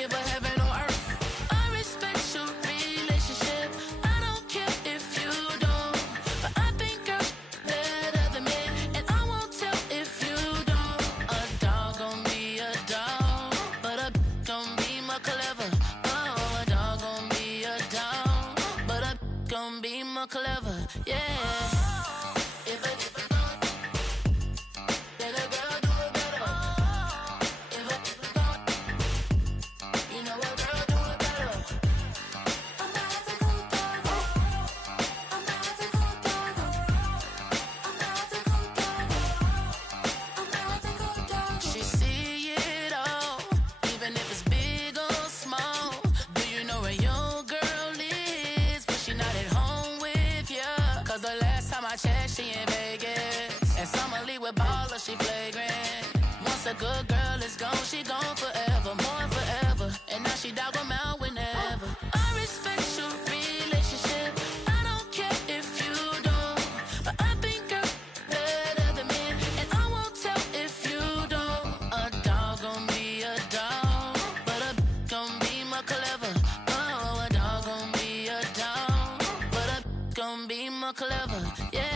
give a heaven or earth. I respect your relationship. I don't care if you don't, but I think girls better than me, and I won't tell if you don't. A dog gon' be a dog, but a gon' be more clever. Oh, a dog gon' be a dog, but a gon' be more clever. Yeah. I check, she in Vegas, and Summerly with baller, she flagrant. Once a good girl is gone, she gone forever, more forever, and now she dog 'em out whenever. I respect your relationship. I don't care if you don't, but I think girls better than me, and I won't tell if you don't. A dog gon' be a dog, but a gon' be more clever. Oh, a dog gon' be a dog, but a gon' be more clever. Yeah.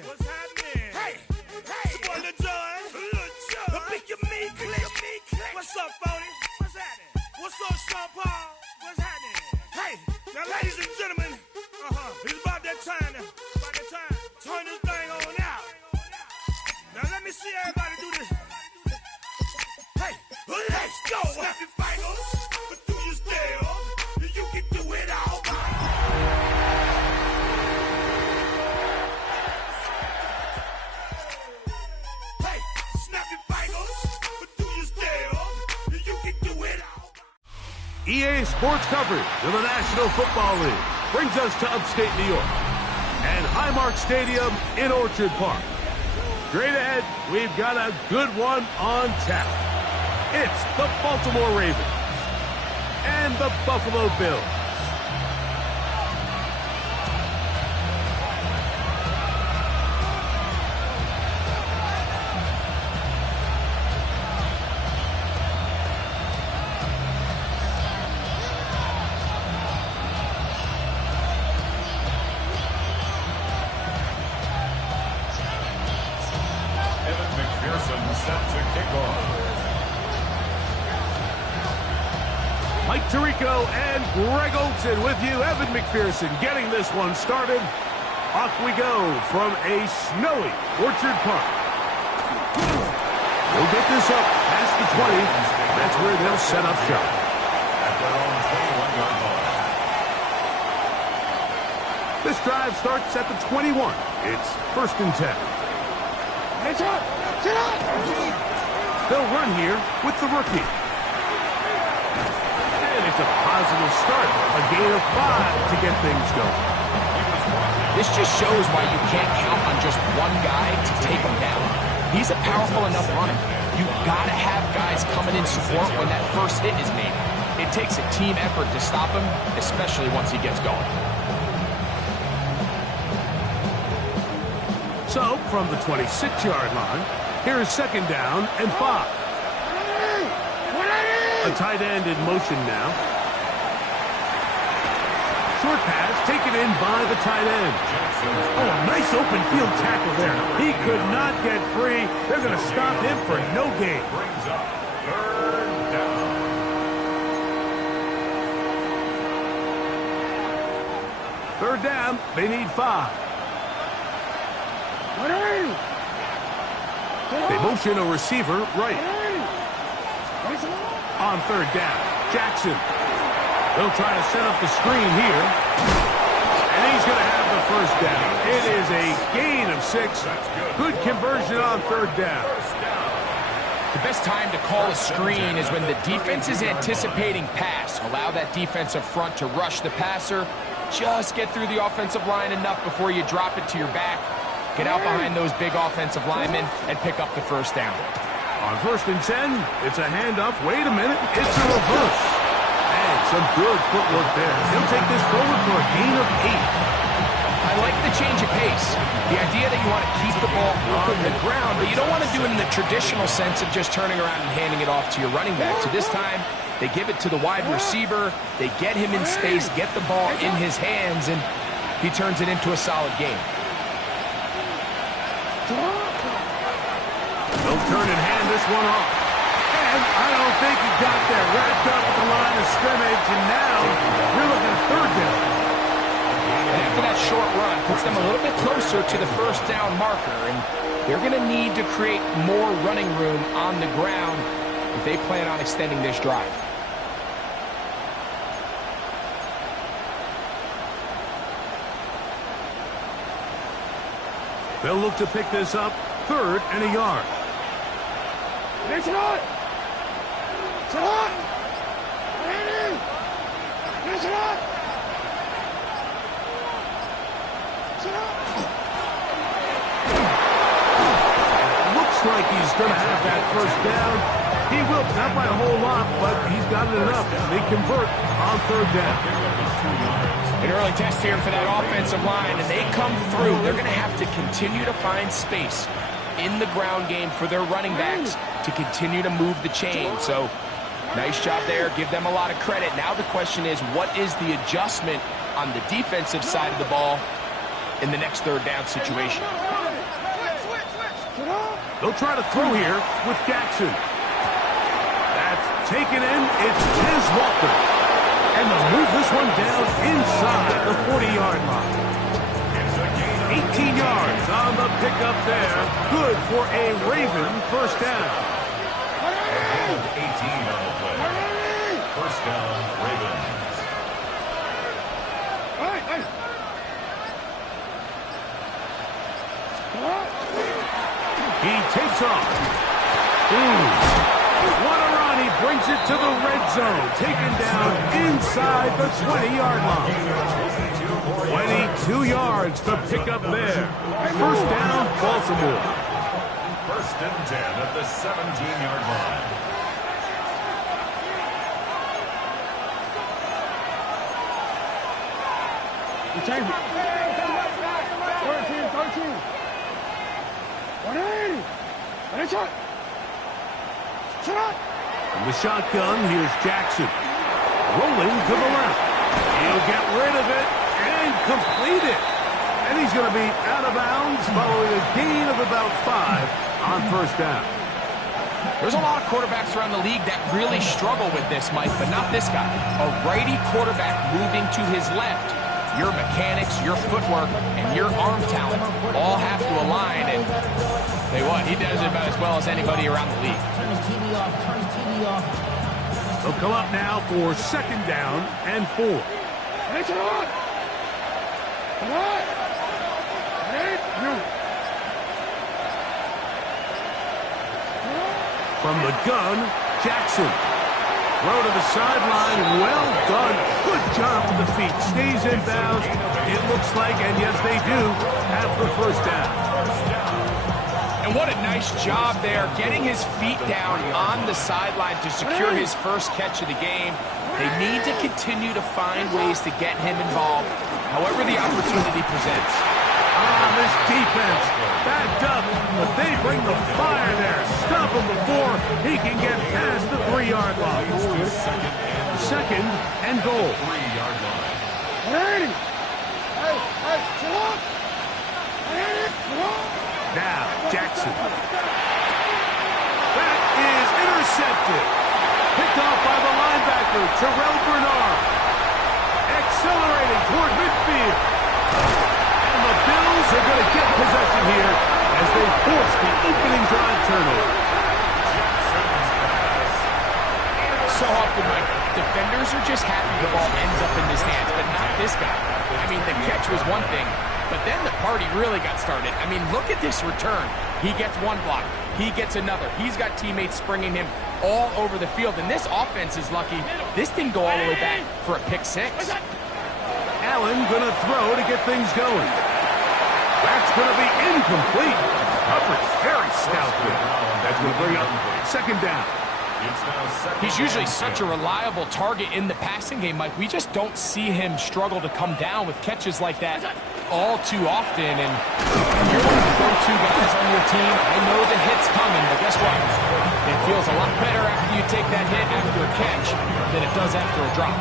happening? What's happening? Hey, it's your boy Lil Jon. The Pick Your Me Click. What's up, Phony? What's happening? What's up, Sean Paul? What's happening? Hey, now ladies and gentlemen, it's about that time. Turn this thing on out. Now let me see everybody do this. Hey, let's go. Snap your fingers, but do you still? You can do it all. Hey, snap your fingers, but do you still? You can do it all. EA Sports coverage of the National Football League brings us to upstate New York and Highmark Stadium in Orchard Park. Straight ahead, we've got a good one on tap. It's the Baltimore Ravens and the Buffalo Bills. Set to kick off. Mike Tirico and Greg Olson with you. Evan McPherson getting this one started. Off we go from a snowy Orchard Park. We'll get this up past the 20. That's where they'll set up shop. At their own 21-yard line. This drive starts at the 21. It's 1st and 10. Hands up! Sit up! They'll run here with the rookie. And it's a positive start. A gain of 5 to get things going. This just shows why you can't count on just one guy to take him down. He's a powerful enough runner. You gotta have guys coming in support when that first hit is made. It takes a team effort to stop him, especially once he gets going. So, from the 26-yard line, here is 2nd down and 5. A tight end in motion now. Short pass taken in by the tight end. Oh, a nice open field tackle there. He could not get free. They're going to stop him for no gain. Brings up 3rd down. Third down, they need 5. They motion a receiver right. On 3rd down, Jackson. They'll try to set up the screen here. And he's going to have the 1st down. It is a gain of 6. Good conversion on 3rd down. The best time to call a screen is when the defense is anticipating pass. Allow that defensive front to rush the passer. Just get through the offensive line enough before you drop it to your back. Get out behind those big offensive linemen and pick up the 1st down. On 1st and 10, it's a handoff. Wait a minute, it's a reverse. And some good footwork there. He'll take this forward for a gain of 8. I like the change of pace. The idea that you want to keep the ball on the ground, but you don't want to do it in the traditional sense of just turning around and handing it off to your running back. So this time, they give it to the wide receiver. They get him in space, get the ball in his hands, and he turns it into a solid game. They'll turn and hand this one off. And I don't think he got there. Wrapped up at the line of scrimmage, and now you're looking at 3rd down. And after that short run, puts them a little bit closer to the 1st down marker, and they're going to need to create more running room on the ground if they plan on extending this drive. They'll look to pick this up 3rd and a yard. It's not! It's not! It's not! Looks like he's going to have that 1st down. He will, not by a whole lot, but he's got it enough. They convert on 3rd down. An early test here for that offensive line, and they come through. They're going to have to continue to find space in the ground game for their running backs to continue to move the chain. So, nice job there. Give them a lot of credit. Now the question is, what is the adjustment on the defensive side of the ball in the next 3rd down situation? They'll try to throw here with Jackson. That's taken in. It's Tez Walker. And they'll move this one down inside the 40-yard line. 18 yards on the pickup there. Good for a Raven first down. 18 on the play. First down, Ravens. He takes off. He brings it to the red zone. Taken down inside the 20-yard line. 22 yards to pick up there. First down, Baltimore. First and 10 at the 17-yard line. You change it. 13. 180. And it's shot. Shot. From the shotgun, here's Jackson. Rolling to the left. He'll get rid of it and complete it. And he's going to be out of bounds following a gain of about 5 on first down. There's a lot of quarterbacks around the league that really struggle with this, Mike, but not this guy. A righty quarterback moving to his left. Your mechanics, your footwork, and your arm talent all have to align. And tell you what, he does it about as well as anybody around the league. Turn his TV off. Turn his TV off. They'll come up now for second down and 4. It's on. Come on. From the gun, Jackson. Throw to the sideline. Well done. Good job to the feet. Stays in bounds. It looks like, and yes, they do, have the first down. And what a nice job there, getting his feet down on the sideline to secure his first catch of the game. They need to continue to find ways to get him involved, however the opportunity presents. This defense backed up, but they bring the fire there. Stop him before he can get past the 3-yard line. Second and goal. 3-yard line. 180. Hey, come on. 180. Come on. Now, Jackson. That is intercepted. Picked off by the linebacker, Terrell Bernard. Accelerating toward midfield. And the Bills are going to get possession here as they force the opening drive turnover. So often, Mike, defenders are just happy the ball ends up in his hands, but not this guy. I mean, the catch was one thing, but then the party really got started. I mean, look at this return. He gets one block. He gets another. He's got teammates springing him all over the field, and this offense is lucky. This didn't go all the way back for a pick 6. Allen going to throw to get things going. That's going to be incomplete. Coverage very stout there. That's going to bring up second down. He's usually such a reliable target in the passing game, Mike. We just don't see him struggle to come down with catches like that all too often. And you're one of the go-to guys on your team. I know the hit's coming, but guess what? It feels a lot better after you take that hit after a catch than it does after a drop.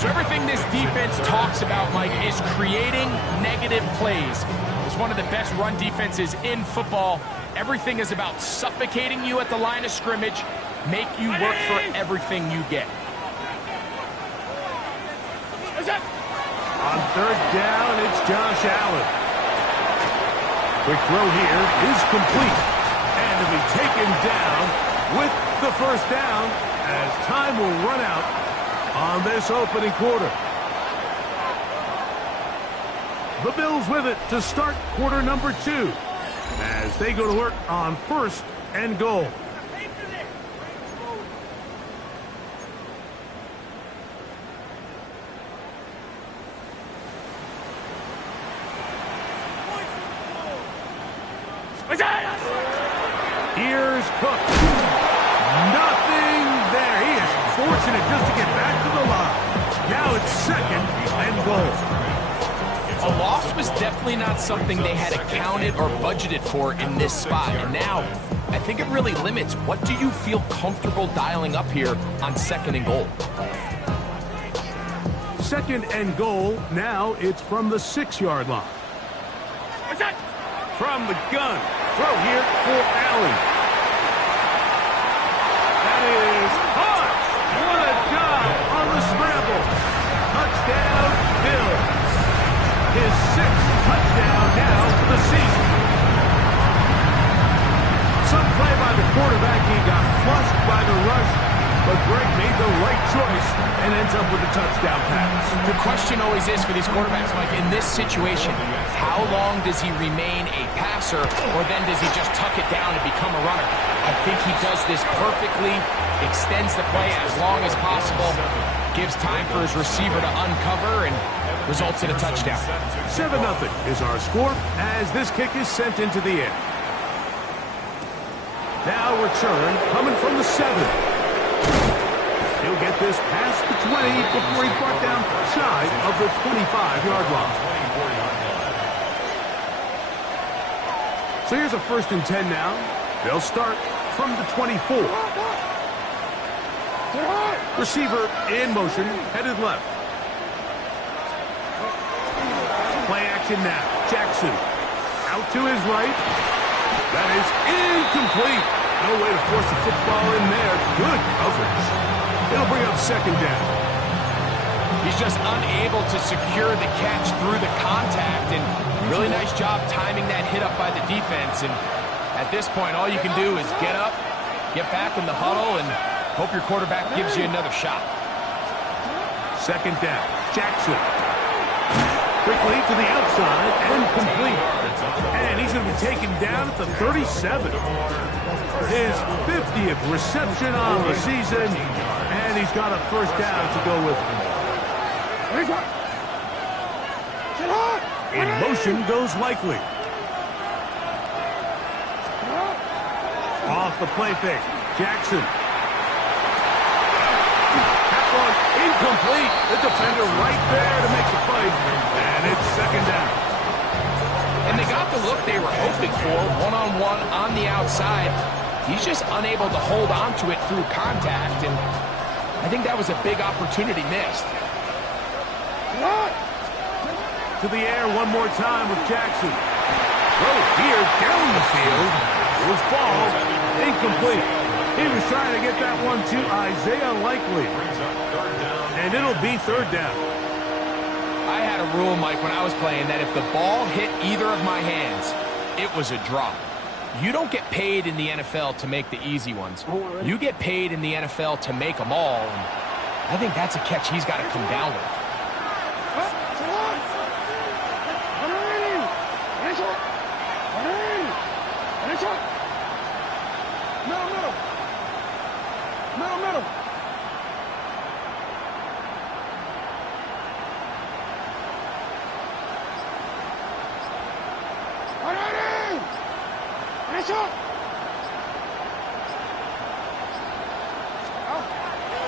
So everything this defense talks about, Mike, is creating negative plays. It's one of the best run defenses in football. Everything is about suffocating you at the line of scrimmage, make you work for everything you get. On third down, it's Josh Allen. Quick throw here is complete. And to be taken down with the first down as time will run out on this opening quarter. The Bills with it to start quarter number 2 as they go to work on first and goal. Here's Cook. Nothing there. He is fortunate just to get back to the line. Now it's second and goal. A loss was definitely not something they had accounted or budgeted for in this spot. And now, I think it really limits what do you feel comfortable dialing up here on second and goal. Second and goal. Now it's from the 6-yard line. from the gun. Throw here for Allen. That is hard. What a job on the scramble. Touchdown, Bills. His 6th touchdown now for the season. Some play by the quarterback. He got flushed by the rush, but Greg made the right choice and ends up with a touchdown pass. The question always is for these quarterbacks, Mike, in this situation, how long does he remain a passer, or then does he just tuck it down and become a runner? I think he does this perfectly, extends the play as long as possible, gives time for his receiver to uncover, and results in a touchdown. 7-0 is our score as this kick is sent into the air. Now return coming from the 7. He'll get this past the 20 before he's brought down shy of the 25-yard line. So here's a 1st and 10 now. They'll start from the 24. Receiver in motion, headed left. Play action now. Jackson out to his right. That is incomplete. No way to force the football in there. Good coverage. It'll bring up 2nd down. He's just unable to secure the catch through the contact, and really nice job timing that hit up by the defense. And at this point, all you can do is get up, get back in the huddle, and hope your quarterback gives you another shot. 2nd down. Jackson. Quickly to the outside and complete. And he's going to be taken down at the 37. His 50th reception on the season, and he's got a 1st down to go with him. In motion goes Likely. Off the play fake. Jackson. That one incomplete. The defender right there to make the play. And it's 2nd down. And they got the look they were hoping for, one-on-one on the outside. He's just unable to hold on to it through contact, and I think that was a big opportunity missed. To the air one more time with Jackson. Throw here down the field. Will fall. Incomplete. He was trying to get that one to Isaiah Likely. And it'll be 3rd down. I had a rule, Mike, when I was playing that if the ball hit either of my hands, it was a drop. You don't get paid in the NFL to make the easy ones. You get paid in the NFL to make them all, and I think that's a catch he's got to come down with.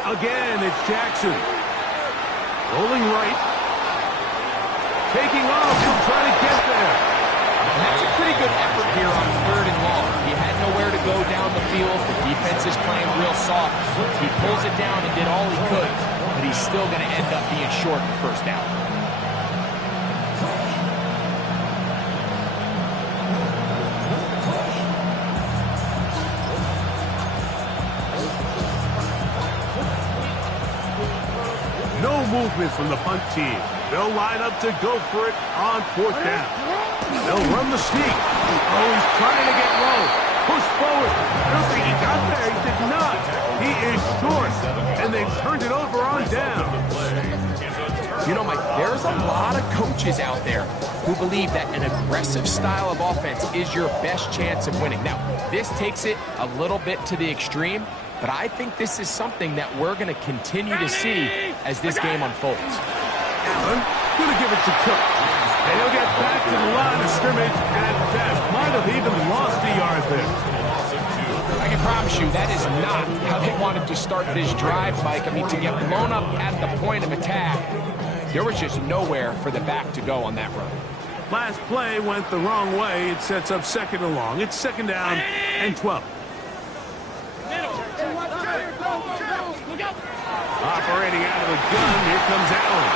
Again, it's Jackson. Rolling right. Taking off. He'll try to get there. And that's a pretty good effort here on 3rd and long. He had nowhere to go down the field. The defense is playing real soft. He pulls it down and did all he could, but he's still going to end up being short the 1st down. No movement from the punt team. They'll line up to go for it on 4th down. They'll run the sneak. Oh, he's trying to get low. Push forward. I don't think he got there. He did not. He is short. And they've turned it over on down. You know, Mike, there's a lot of coaches out there who believe that an aggressive style of offense is your best chance of winning. Now, this takes it a little bit to the extreme, but I think this is something that we're going to continue to see as this game unfolds. Allen going to give it to Cook. And he'll get back to the line of scrimmage at best. Might have even lost a yard there. I can promise you that is not how they wanted to start this drive, Mike. I mean, to get blown up at the point of attack, there was just nowhere for the back to go on that run. Last play went the wrong way. It sets up 2nd and long. It's 2nd down and 12. Operating out of the gun, here comes Allen.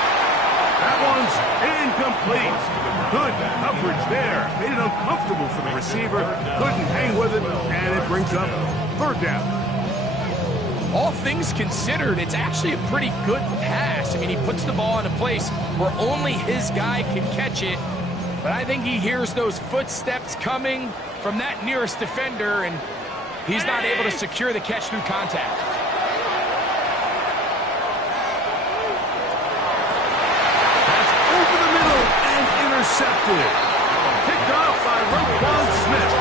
That one's incomplete. Good coverage there. Made it uncomfortable for the receiver. Couldn't hang with it, and it brings up third down. All things considered, it's actually a pretty good pass. I mean, he puts the ball in a place where only his guy can catch it. But I think he hears those footsteps coming from that nearest defender, and he's not able to secure the catch through contact. That's over the middle and intercepted. Picked off by Roquan Smith.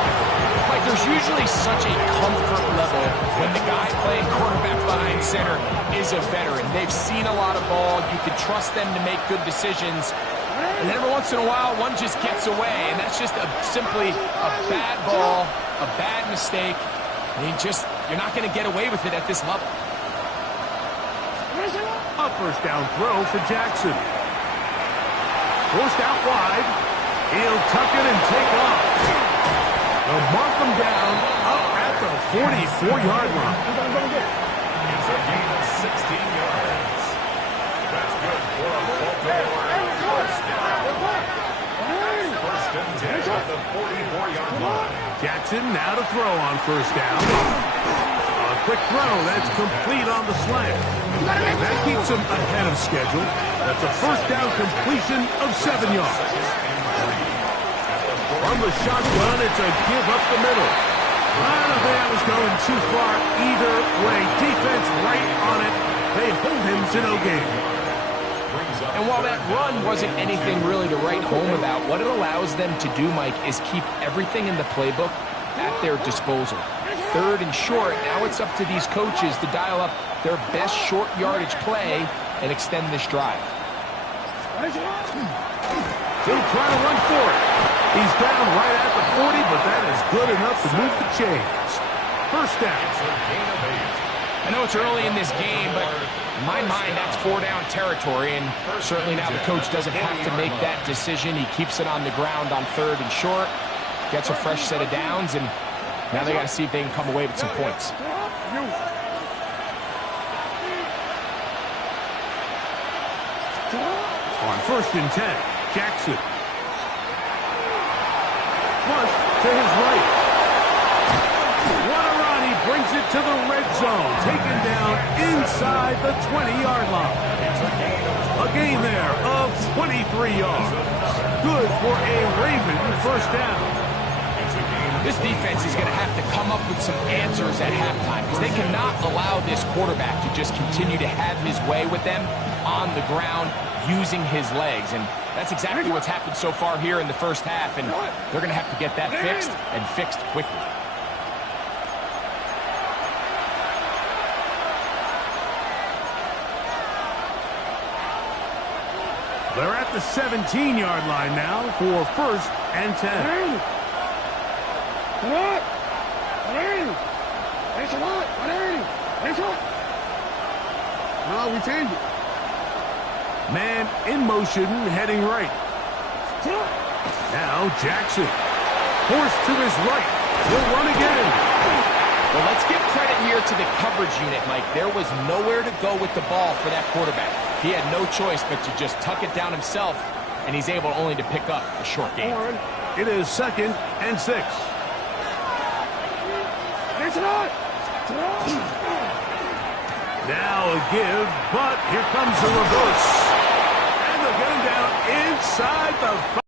Like, there's usually such a comfort level when the guy playing quarterback behind center is a veteran. They've seen a lot of ball. You can trust them to make good decisions. And then every once in a while, one just gets away, and that's just simply a bad ball, a bad mistake. You're not going to get away with it at this level. A first down throw for Jackson. Forced out wide. He'll tuck it and take off. They'll mark him down up at the 44-yard line. It's a gain of 16 yards. That's good for a Baltimore first down. First and 10 at the 44-yard line. Jackson now to throw on first down. A quick throw that's complete on the slant. That keeps him ahead of schedule. That's a first down completion of 7 yards. From the shotgun, it's a give up the middle. I don't think that was going too far either way. Defense right on it. They hold him to no gain. And while that run wasn't anything really to write home about, what it allows them to do, Mike, is keep everything in the playbook at their disposal. Third and short, now it's up to these coaches to dial up their best short yardage play and extend this drive. He'll try to run for it. He's down right at the 40, but that is good enough to move the chains. First down. I know it's early in this game, but in my mind, that's 4-down territory, and certainly now the coach doesn't have to make that decision. He keeps it on the ground on third and short, gets a fresh set of downs, and now they got to see if they can come away with some points. On first and 10, Jackson. Flush to his right. What a run. He brings it to the red zone. Taken down inside the 20-yard line. A gain there of 23 yards. Good for a Raven first down. This defense is going to have to come up with some answers at halftime because they cannot allow this quarterback to just continue to have his way with them on the ground using his legs. And that's exactly what's happened so far here in the first half, and they're going to have to get that fixed and fixed quickly. They're at the 17-yard line now for first and 10. No, we change it. Man in motion, heading right. Now Jackson. Forced to his right. He'll run again. Well, let's give credit here to the coverage unit, Mike. There was nowhere to go with the ball for that quarterback. He had no choice but to just tuck it down himself, and he's able only to pick up a short gain. It is second and 6. Now a give, but here comes the reverse. And they'll get him down inside the 5.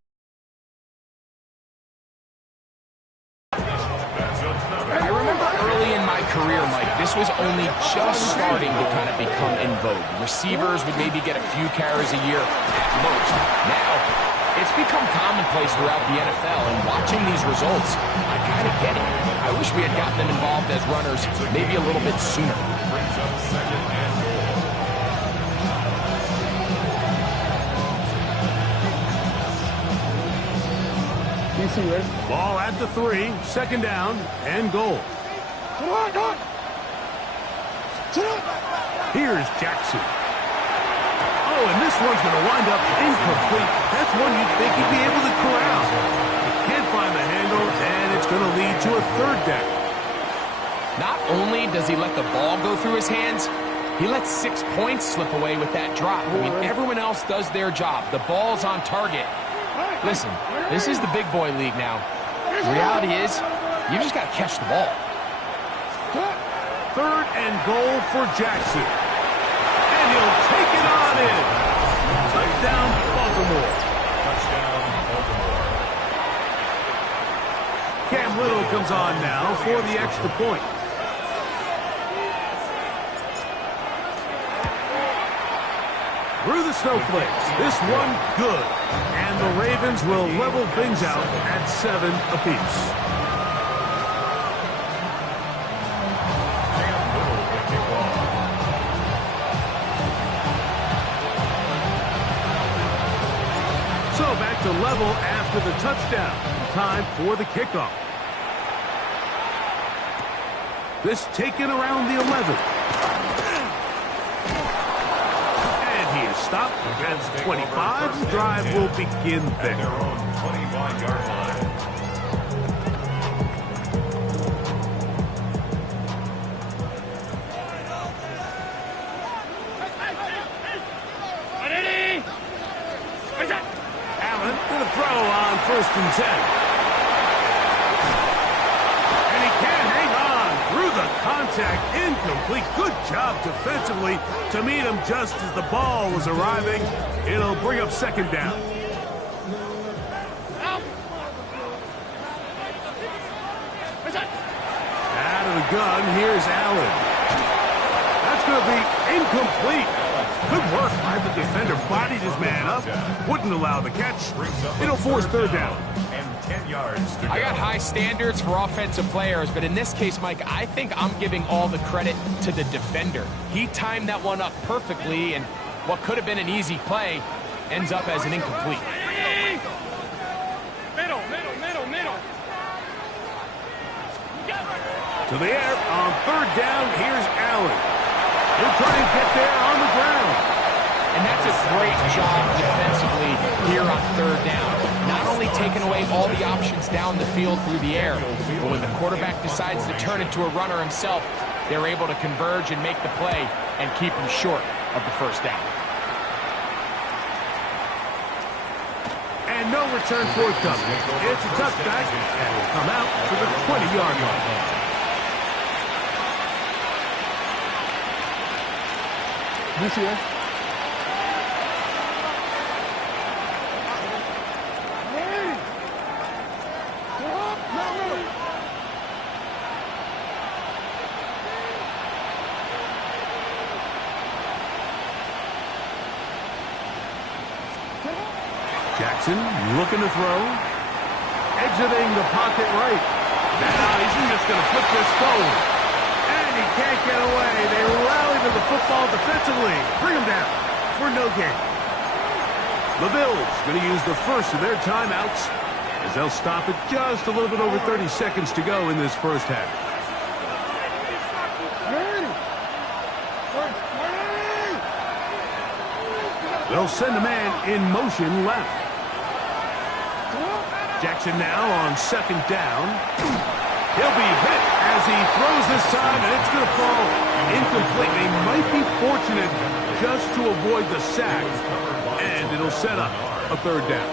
I remember early in my career, Mike, this was only just starting to kind of become in vogue. Receivers would maybe get a few carries a year at most. Now, it's become commonplace throughout the NFL, and watching these results, I kind of get it. I wish we had gotten them involved as runners maybe a little bit sooner. Brings up second and goal. Ball at the 3, second down and goal. Here's Jackson. Oh, and this one's going to wind up incomplete. That's one you'd think he'd be able to corral. He can't find the handle, and it's going to lead to a third down. Not only does he let the ball go through his hands, he lets 6 points slip away with that drop. I mean, everyone else does their job. The ball's on target. Listen, this is the big boy league now. The reality is, you just got to catch the ball. 3rd and goal for Jackson. And he'll take it on in. Touchdown, Baltimore. Touchdown, Baltimore. Cam Little comes on now for the extra point. Through the snowflakes, this one good. And the Ravens will level things out at 7 apiece. Cam Little will kick off. So back to level after the touchdown. Time for the kickoff. This taken around the 11. Stop at 25. The drive will begin At there. their own 25-yard line. Allen to the throw on 1st and 10. And he can't hang on through the contact. Incomplete. Good job defensively to meet him just as the ball was arriving. It'll bring up 2nd down. Out of the gun, here's Allen. That's going to be incomplete. Good work by the defender. Bodied his man up. Wouldn't allow the catch. It'll force 3rd down. And 10 yards to go. I got high standards for offensive players, but in this case, Mike, I think I'm giving all the credit to the defender. He timed that one up perfectly, and what could have been an easy play ends up as an incomplete. Middle. To the air on 3rd down. Here's Allen. He'll try and get there on the ground. And that's a great job defensively here on 3rd down. Not only taking away all the options down the field through the air, but when the quarterback decides to turn into a runner himself, they're able to converge and make the play and keep him short of the 1st down. And no return forthcoming. It's a touchback, and will come out to the 20-yard line. This year. Jackson looking to throw. Exiting the pocket right. Now he's just going to flip this forward. And he can't get away. They rally to the football defensively. Bring him down for no gain. The Bills going to use the first of their timeouts as they'll stop it just a little bit over 30 seconds to go in this 1st half. They'll send a man in motion left. Jackson now on 2nd down. He'll be hit as he throws this time, and it's going to fall incomplete. They might be fortunate just to avoid the sack, and it'll set up a 3rd down.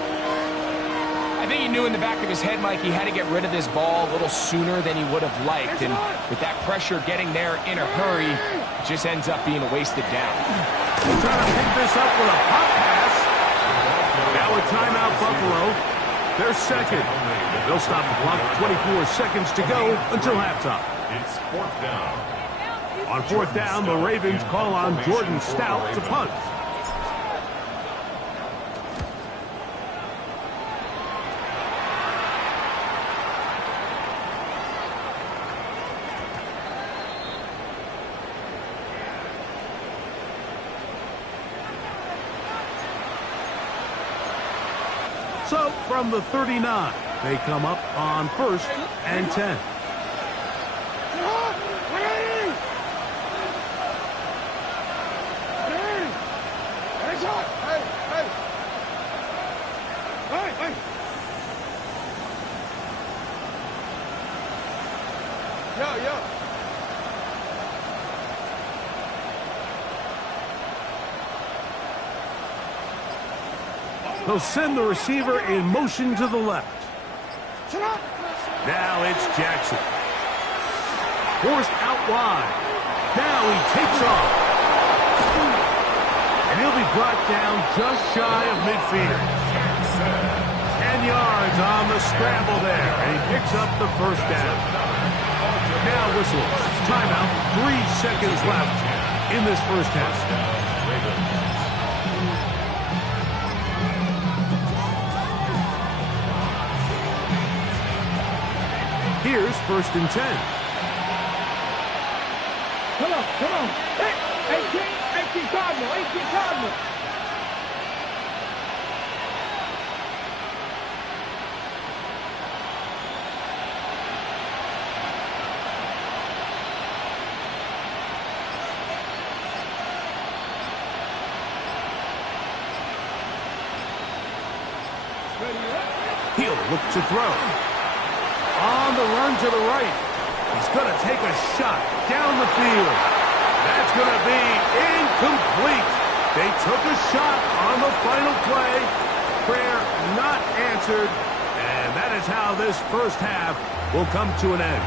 I think he knew in the back of his head, Mike, he had to get rid of this ball a little sooner than he would have liked. And with that pressure getting there in a hurry, it just ends up being a wasted down. They're trying to pick this up with a pop pass. Now a timeout, Buffalo. They're 2nd. They'll stop the clock. 24 seconds to go until halftime. It's 4th down. On 4th down, the Ravens call on Jordan Stout to punt. So, from the 39, they come up on 1st and 10. They'll send the receiver in motion to the left. Now it's Jackson. Forced out wide. Now he takes off. And he'll be brought down just shy of midfield. 10 yards on the scramble there. And he picks up the first down. Now whistles. Timeout. 3 seconds left in this first half. Here's 1st and 10. Come on. Hey, 18 Cardinal. He'll look to throw. On the run to the right. He's going to take a shot down the field. That's going to be incomplete. They took a shot on the final play. Prayer not answered. And that is how this first half will come to an end.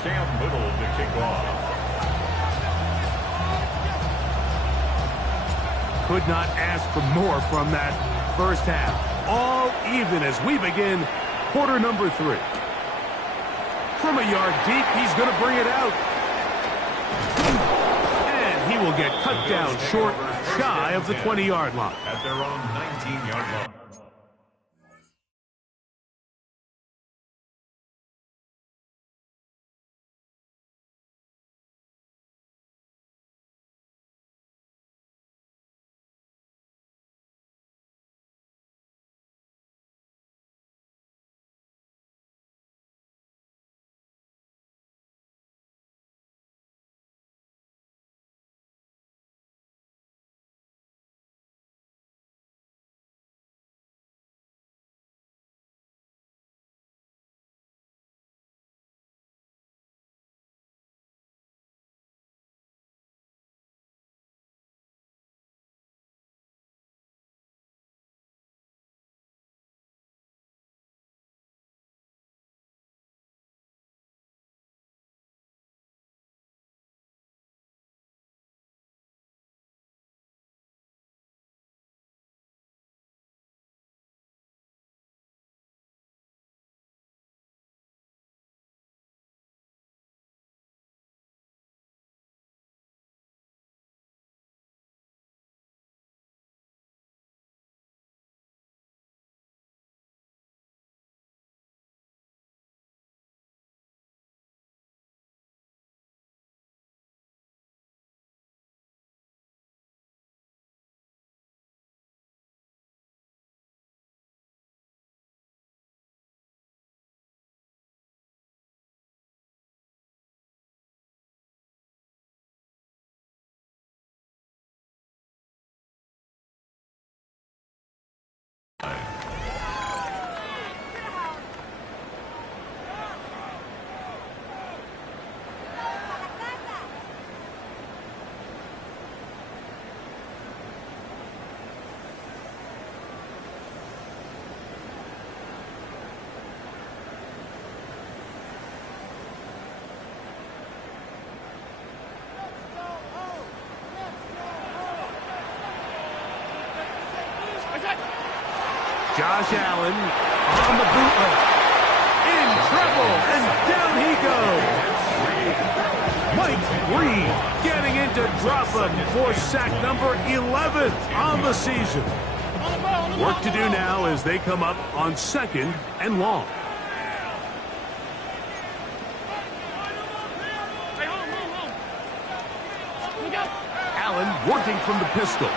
Cam Little to kick off. Could not ask for more from that first half. All even as we begin quarter number 3. From a yard deep, he's going to bring it out. And he will get cut down short, shy of the 20-yard line. At their own 19-yard line. Josh Allen on the bootleg. In trouble, and down he goes. Mike Reed getting into drop him for sack number 11 on the season. Work to do now as they come up on 2nd and long. Allen working from the pistol.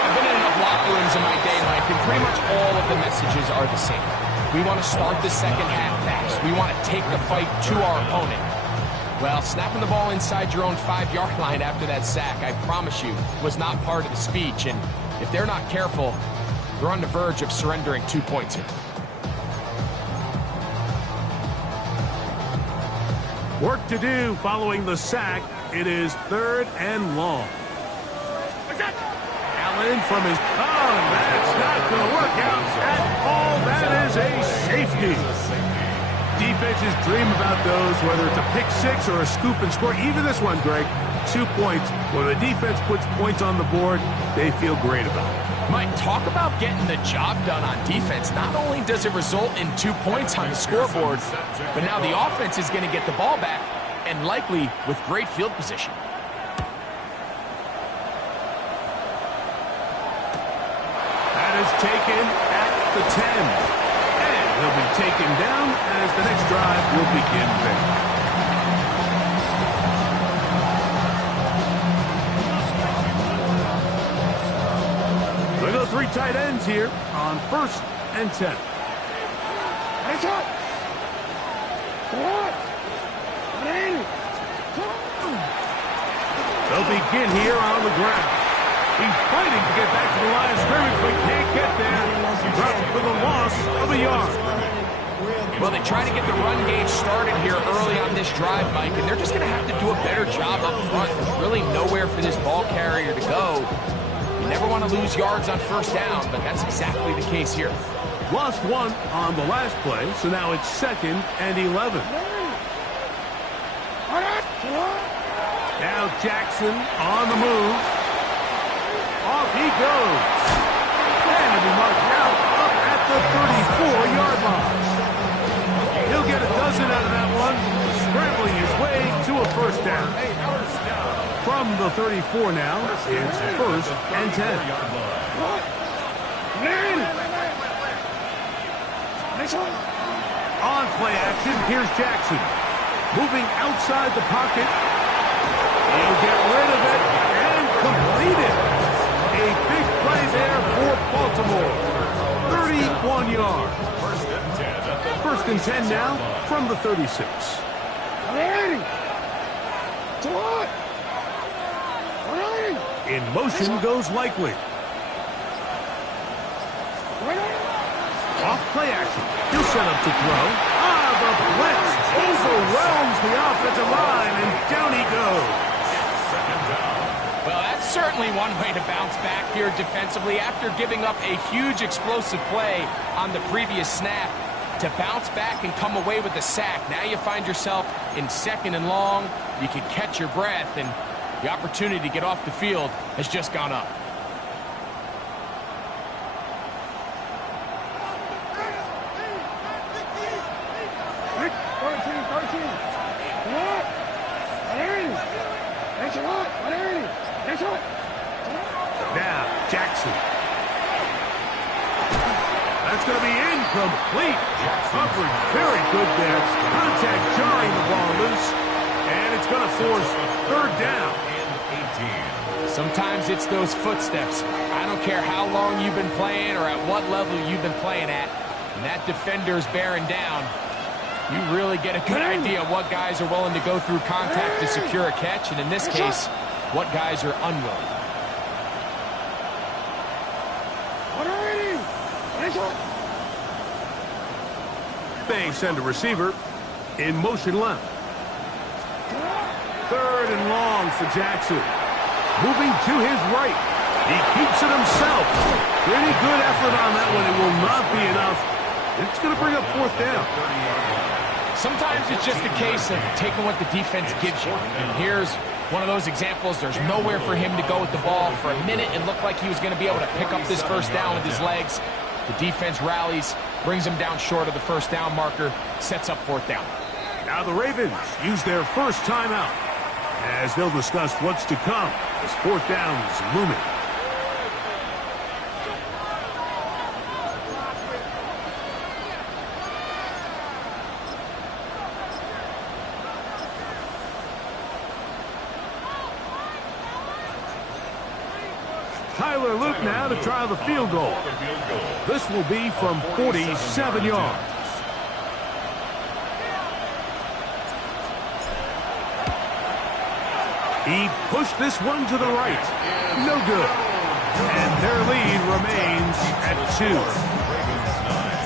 I've been in enough locker rooms in my day, Mike, and pretty much all of the messages are the same. We want to start the second half fast. We want to take the fight to our opponent. Well, snapping the ball inside your own 5-yard line after that sack, I promise you, was not part of the speech. And if they're not careful, they're on the verge of surrendering 2 points here. Work to do following the sack It is 3rd and long. Allen from his... Oh, that's not going to work out at all. That is a safety. Defenses dream about those, whether it's a pick six or a scoop and score. Even this one, Greg, 2 points. When the defense puts points on the board, they feel great about it. Mike, talk about getting the job done on defense. Not only does it result in 2 points on the scoreboard, but now the offense is going to get the ball back, and likely with great field position. That is taken at the 10. And he'll be taken down as the next drive will begin there. They go 3 tight ends here on 1st and 10. They'll begin here on the ground. He's fighting to get back to the line of scrimmage, but can't get there. Dropped for the loss of a yard. Well, they try to get the run game started here early on this drive, Mike, and they're just going to have to do a better job up front. There's really nowhere for this ball carrier to go. You never want to lose yards on 1st down, but that's exactly the case here. Lost 1 on the last play, so now it's 2nd and 11. Now Jackson on the move. Off he goes. And he'll be marked out up at the 34-yard line. He'll get a dozen out of that one, scrambling his way to a 1st down. From the 34 now, it's 1st and 10. On play action, here's Jackson. Moving outside the pocket. He'll get rid of it and complete it. A big play there for Baltimore. 31 yards. 1st and 10 now from the 36. In motion goes Likely. Off play action. He'll set up to throw. The blitz overwhelms the offensive line, and down he goes. Well, that's certainly one way to bounce back here defensively after giving up a huge explosive play on the previous snap. To bounce back and come away with a sack. Now you find yourself in 2nd and long. You can catch your breath, and the opportunity to get off the field has just gone up. Now, Jackson. That's going to be incomplete. Covered very good there. Contact jarring the ball loose. And it's going to force 3rd down. Sometimes it's those footsteps. I don't care how long you've been playing or at what level you've been playing at. And that defender's bearing down. You really get a good idea of what guys are willing to go through contact to secure a catch. And in this case, what guys are unwilling. They send a receiver in motion left. 3rd and long for Jackson. Moving to his right. He keeps it himself. Pretty good effort on that one. It will not be enough. It's going to bring up 4th down. Sometimes it's just a case of taking what the defense gives you. And here's one of those examples. There's nowhere for him to go with the ball. For a minute, it looked like he was going to be able to pick up this 1st down with his legs. The defense rallies, brings him down short of the 1st down marker, sets up 4th down. Now the Ravens use their first timeout as they'll discuss what's to come as 4th down is looming. Tyler Luke now to try the field goal. This will be from 47 yards. He pushed this one to the right. No good. And their lead remains at 2.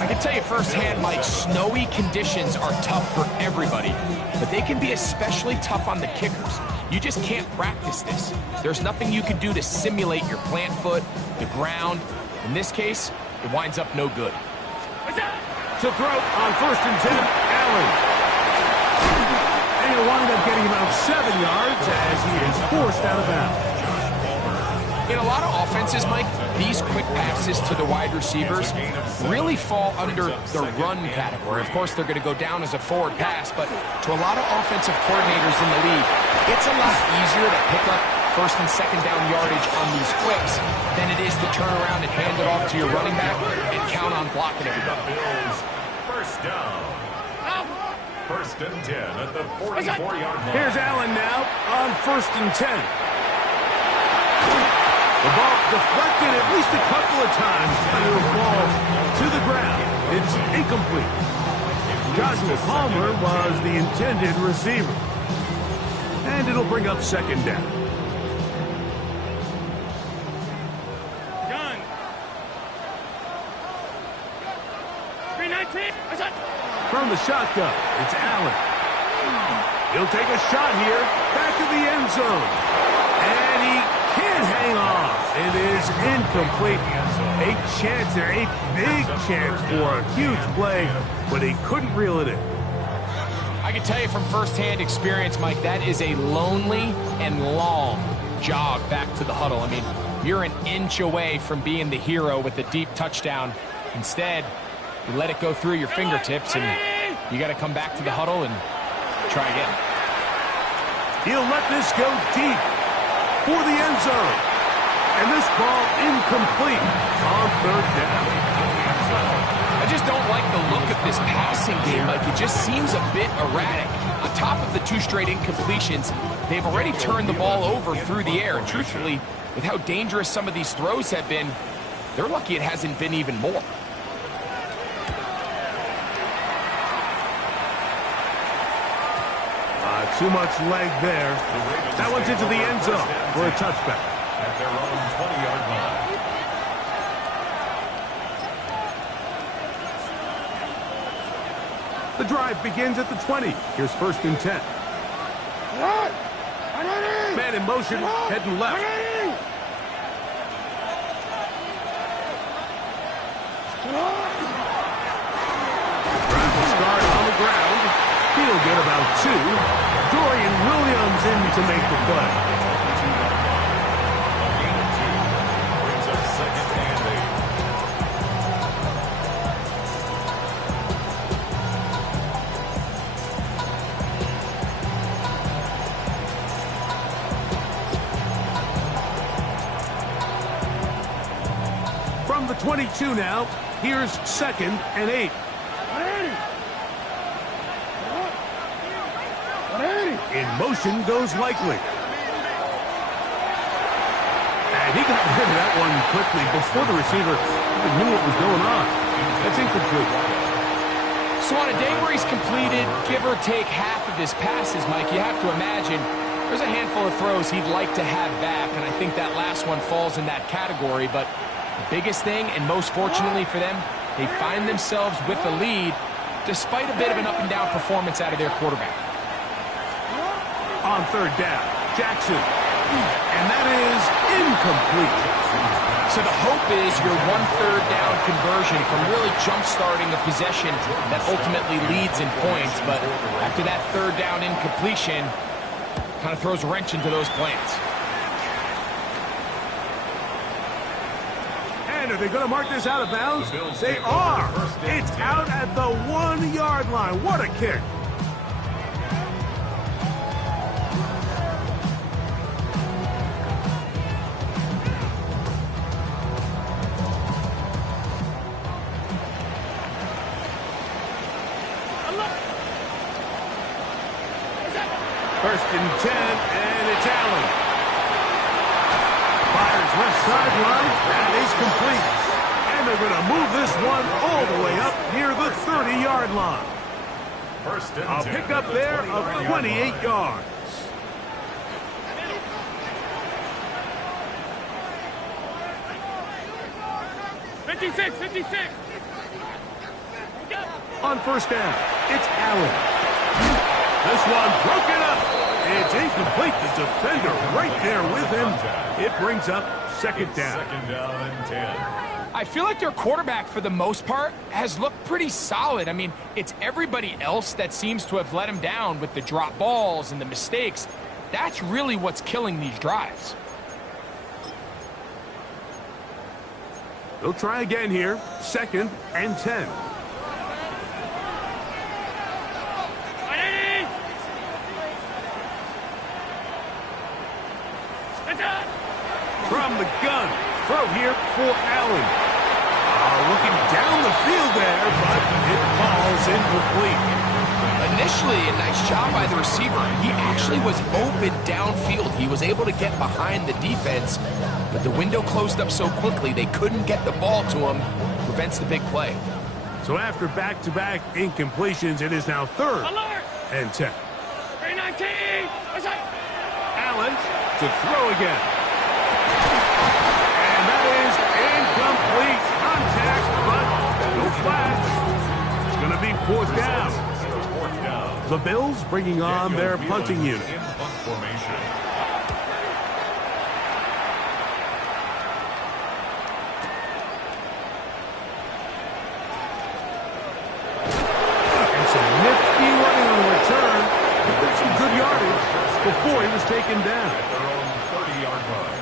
I can tell you firsthand, Mike, snowy conditions are tough for everybody, but they can be especially tough on the kickers. You just can't practice this. There's nothing you can do to simulate your plant foot, the ground. In this case, it winds up no good. To throw on 1st and 10, Allen. And he'll wind up getting about 7 yards as he is forced out of bounds. In a lot of offenses, Mike, these quick passes to the wide receivers really fall under the run category. Of course, they're going to go down as a forward pass, but to a lot of offensive coordinators in the league, it's a lot easier to pick up 1st and 2nd down yardage on these quicks than it is to turn around and hand it off to your running back and count on blocking everybody. First down. 1st and 10 at the 44-yard line. Here's Allen now on 1st and 10. The ball deflected at least a couple of times, and it'll fall to the ground. It's incomplete. Joshua Palmer was the intended receiver. And it'll bring up 2nd down. Done. 319. From the shotgun, it's Allen. He'll take a shot here, back to the end zone. And he can't hang on. It is incomplete. A chance there, a big chance for a huge play, but he couldn't reel it in. I can tell you from firsthand experience, Mike, that is a lonely and long jog back to the huddle. I mean, you're an inch away from being the hero with a deep touchdown. Instead, you let it go through your fingertips, and you got to come back to the huddle and try again. He'll let this go deep for the end zone. And this ball incomplete on 3rd down. I just don't like the look of this passing game. Like, it just seems a bit erratic. On top of the 2 straight incompletions, they've already turned the ball over through the air. And truthfully, with how dangerous some of these throws have been, they're lucky it hasn't been even more. Too much leg there. That one's into the end zone for a touchback. At their own 20-yard line. The drive begins at the 20. Here's 1st and 10. Man in motion, heading left. Drive will start on the ground. He'll get about 2. Dorian Williams in to make the play. Brings up 2nd and 8. From the 22 now, here's 2nd and 8. In motion goes Likely. And he got rid of that one quickly before the receiver even knew what was going on. That's incomplete. So on a day where he's completed, give or take half of his passes, Mike, you have to imagine there's a handful of throws he'd like to have back, and I think that last one falls in that category. But the biggest thing, and most fortunately for them, they find themselves with a lead despite a bit of an up-and-down performance out of their quarterback. On 3rd down, Jackson. And that is incomplete. So the hope is your 1/3 down conversion from really jump-starting a possession that ultimately leads in points. But after that 3rd down incompletion, kind of throws a wrench into those plans. And are they going to mark this out of bounds? They are. It's out at the 1-yard line. What a kick. First and 10, and it's Allen. Fires left sideline. That is complete. And they're going to move this one all the way up near the 30-yard line.1st and 10. A pickup there of 28 yards. On 1st down, it's Allen. This one broken up It's incomplete. The defender right there with him. It brings up second down. Second down and 10. I feel like their quarterback, for the most part, has looked pretty solid. I mean, it's everybody else that seems to have let him down with the drop balls and the mistakes. That's really what's killing these drives. They'll try again here. Second and 10. From the gun. Throw here for Allen. Looking down the field there, but it falls incomplete. Initially, a nice job by the receiver. He actually was open downfield. He was able to get behind the defense, but the window closed up so quickly they couldn't get the ball to him. Prevents the big play. So after back-to-back incompletions, it is now third and 10. 319. Allen to throw again. And that is incomplete. Contact, but no flags. It's going to be fourth down. The Bills bringing on their punting unit. In punt formation. And some nifty running on the return. With some good yardage before he was taken down. At their own 30-yard line.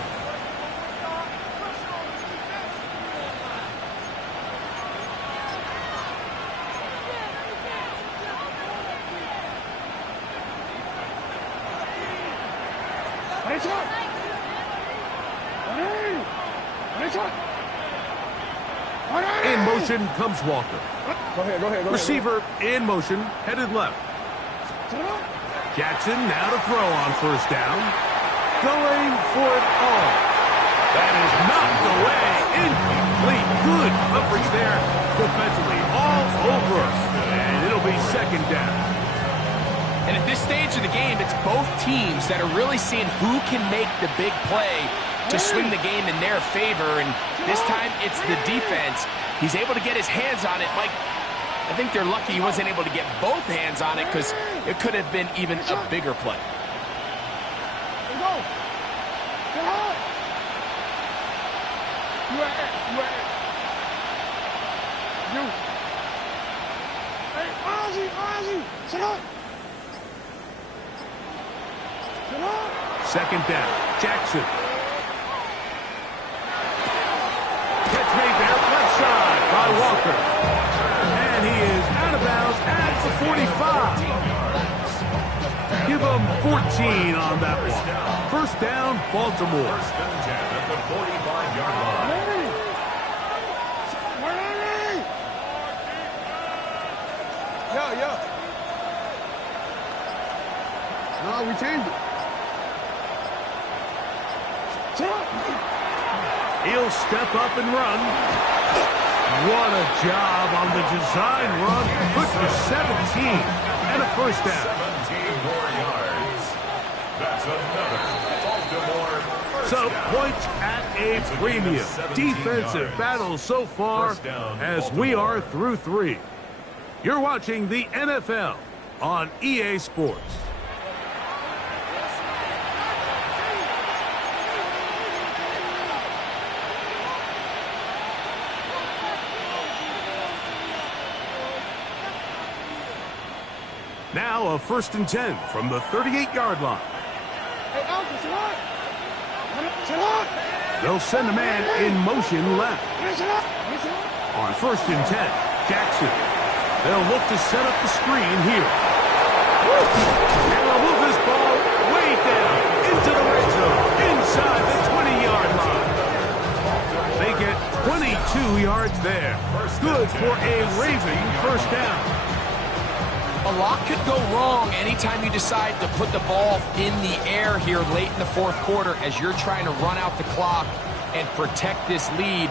In motion comes Walker. Go ahead. Receiver in motion, headed left. Jackson now to throw on first down. Going for it all. That is not the way. Incomplete. Good coverage there defensively. All over us. And it'll be second down. And at this stage of the game, it's both teams that are really seeing who can make the big play to swing the game in their favor. And this time, it's the defense. He's able to get his hands on it. Mike, I think they're lucky he wasn't able to get both hands on it because it could have been even a bigger play. Second down. Jackson. Catch made there, left side by Walker. And he is out of bounds at the 45. Give him 14 on that one. First down, Baltimore. First and 10 at the 45-yard line. No, we changed it. He'll step up and run. What a job on the design run. Good for 17 and a first down. 17 more yards. That's another Baltimore first So down. points at a premium. Defensive battle so far First down, as we are through 3. You're watching the NFL on EA Sports. Now a first and 10 from the 38-yard line. They'll send a man in motion left. On first and 10, Jackson. They'll look to set up the screen here. And they'll move this ball way down into the red zone, inside the 20-yard line. They get 22 yards there. Good for a Raven first down. A lot could go wrong anytime you decide to put the ball in the air here late in the fourth quarter as you're trying to run out the clock and protect this lead.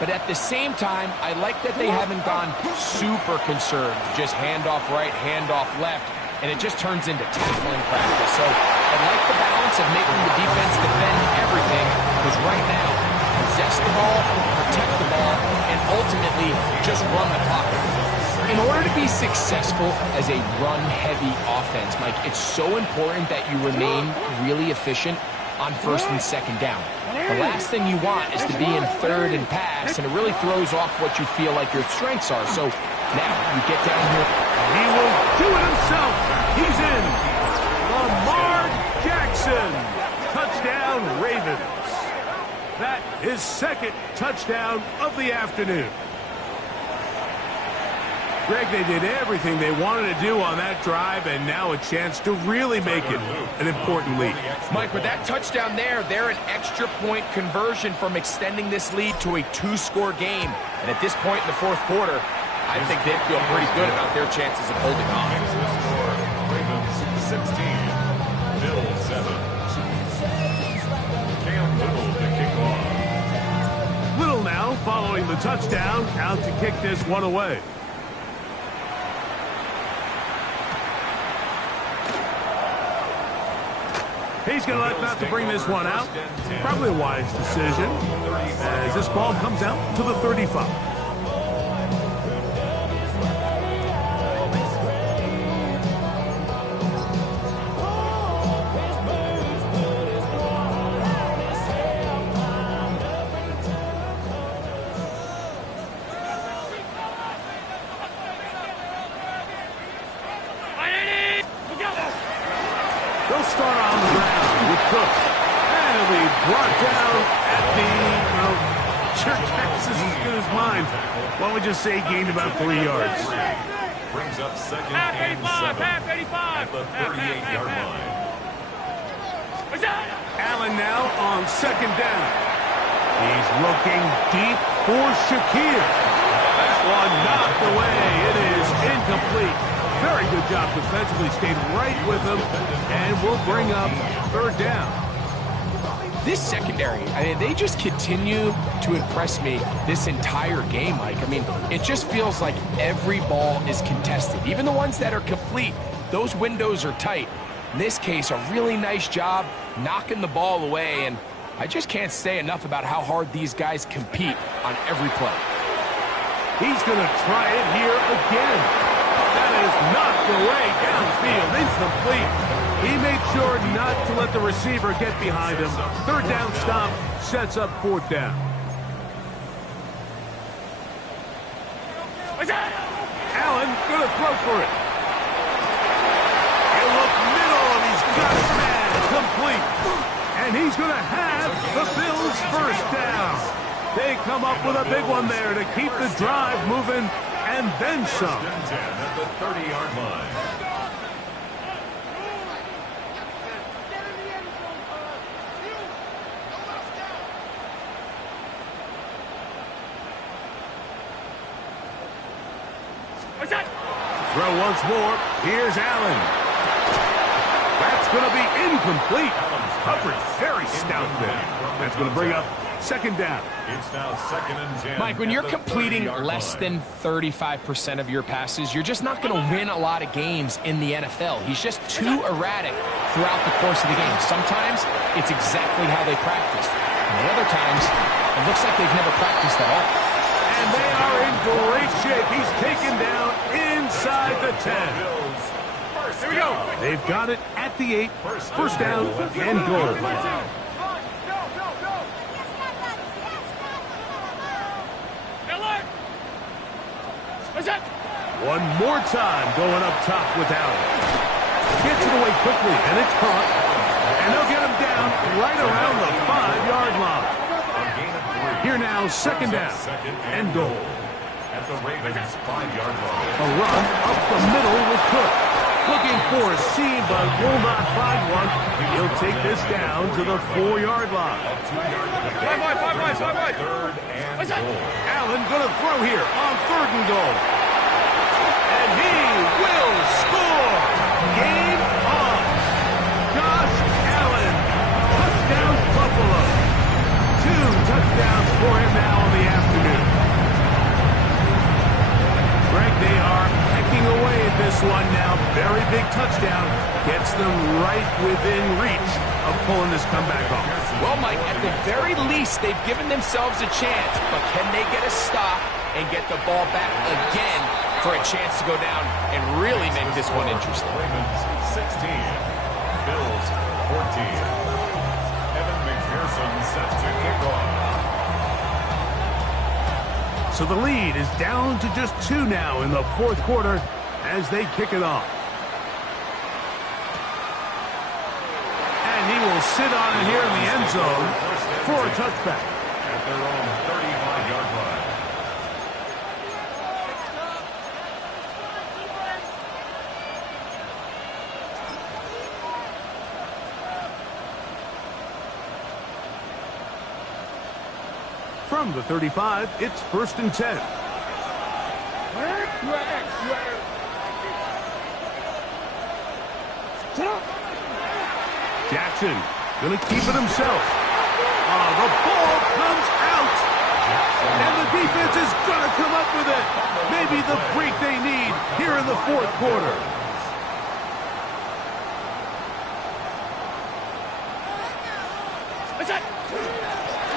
But at the same time, I like that they haven't gone super conserved. Just handoff right, handoff left, and it just turns into tackling practice. So I like the balance of making the defense defend everything, because right now, possess the ball, protect the ball, and ultimately just run the clock out. In order to be successful as a run-heavy offense, Mike, it's so important that you remain really efficient on first and second down. The last thing you want is to be in third and pass, and it really throws off what you feel like your strengths are. So now you get down here. He will do it himself. He's in. Lamar Jackson. Touchdown, Ravens. That is second touchdown of the afternoon. Greg, they did everything they wanted to do on that drive, and now a chance to really make it an important lead. Mike, with that touchdown there, they're an extra point conversion from extending this lead to a 2-score game. And at this point in the fourth quarter, I think they feel pretty good about their chances of holding on. Ravens 16, Bills 7. Cam Little to kick off. Little now following the touchdown, out to kick this one away. He's going to let that to bring this one out. Probably a wise decision as this ball comes out to the 35. They'll start on the ground with Cook. And it'll be brought down at the, your guess is as good as mine. Why don't we just say gained about 3 yards. Brings up second and 7 at the 38-yard line. Allen now on second down. He's looking deep for Shakir. That one knocked away. It is incomplete. Very good job defensively. Stayed right with him. And we'll bring up third down. This secondary, I mean, they just continue to impress me this entire game, Mike. I mean, it just feels like every ball is contested. Even the ones that are complete, those windows are tight. In this case, a really nice job knocking the ball away, and I just can't say enough about how hard these guys compete on every play. He's going to try it here again. That is knocked away downfield, incomplete. He made sure not to let the receiver get behind him. Third down stop sets up fourth down. Allen going to throw for it. He'll look middle, and he's got his man complete. And he's going to have the Bills first down. They come up with a big one there to keep the drive moving, and then some. First and 10 at the 30-yard line. Throw once more. Here's Allen. That's going to be incomplete. Coverage very stout there. That's going to bring up second down. It's now second and 10. Mike, when you're completing less than 35% of your passes, you're just not going to win a lot of games in the NFL. He's just too erratic throughout the course of the game. Sometimes it's exactly how they practice. And other times, it looks like they've never practiced at all. And they are in great shape. He's taken down inside the 10. Here we go. They've got it at the 8. First down and goal. One more time going up top with Allen. Gets it away quickly, and it's caught. And they'll get him down right around the 5-yard line. Here now, second down and goal. At the Ravens' 5-yard line. A run up the middle with Cook. Looking for a seam, but will not find one. He'll take this down to the 4-yard line. Third and goal. Allen going to throw here on third and goal. And he will score. Game on. Josh Allen. Touchdown Buffalo. 2 touchdowns for him now in the afternoon. Greg, they are pecking away at this one now. Very big touchdown. Gets them right within reach of pulling this comeback off. Well, Mike, at the very least, they've given themselves a chance, but can they get a stop and get the ball back again for a chance to go down and really make this one interesting? Ravens 16, Bills 14. Evan McPherson set to kick off. So the lead is down to just 2 now in the fourth quarter as they kick it off. And he will sit on it here in the end zone for a touchback. At their own 35-yard line. From the 35, it's 1st and 10. Jackson going to keep it himself. Oh, the ball comes out. And the defense is going to come up with it. Maybe the break they need here in the fourth quarter.